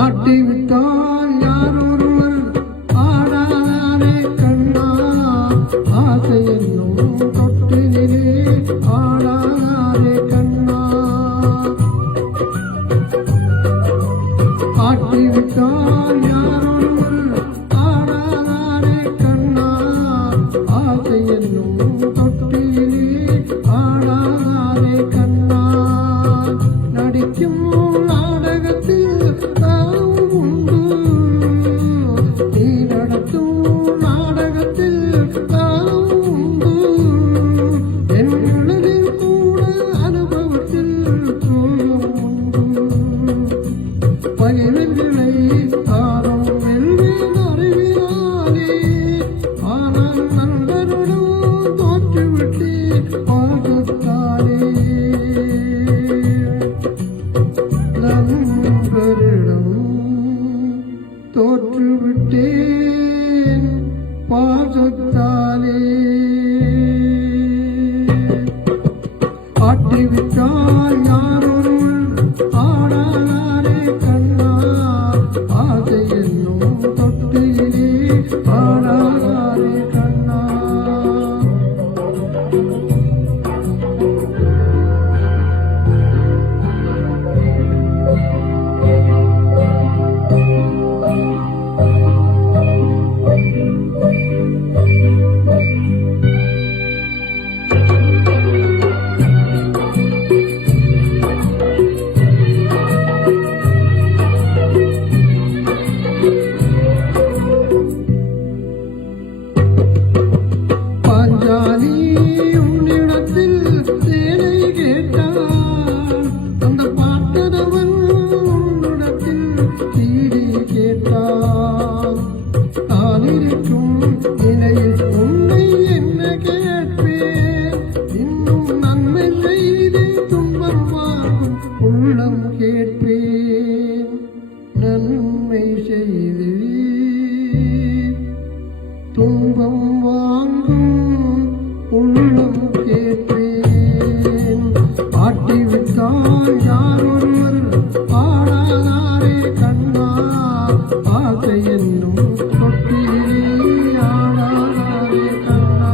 ஆட்டிவிட்டால் யாரொருவர் ஆடாதாரே கண்ணா, ஆசை என்னும் தொட்டிலே ஆடாதாரே கண்ணா. ஆட்டிவிட்டால் யாரொருவர் ஆடாதாரே கண்ணா, ஆசை என்னும் தொட்டிலே ஆடாதாரே கண்ணா. நடிக்கும் நாடகத்தில் தோற்றுவிட்டேன் பாசத்தாலே. ஆட்டிவிட்டால் யாரொருவர் ஆடாதாரே கண்ணா, ஆசை என்னும் தொட்டிலே ஆடாதாரே கண்ணா. பாஞ்சாலி உன்னிடத்தில் சேலை கேட்டான், அந்த பார்த்தவன் உன்னிடத்தில் சீடி கேட்டான். நான் இருக்கும் நிலையில் உன்னை என்ன கேட்பேன், இன்னும் நன்மை செய்து துன்பம் வாங்கும் உள்ளம் கேட்பேன். நன்மை செய்து துன்பம் வாங்கும் உள்ளம் கேட்பேன். ஆட்டிவிட்டால் யாரொருவர் ஆடாதாரே கண்ணா, ஆசை என்னும் தொட்டிலே ஆடாதாரே கண்ணா.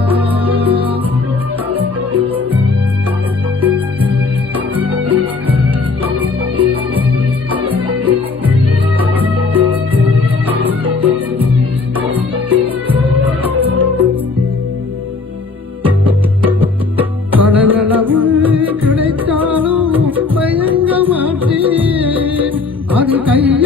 கடலளவு கிடைத்தாலும் மயங்க மாட்டேன், அது கையில்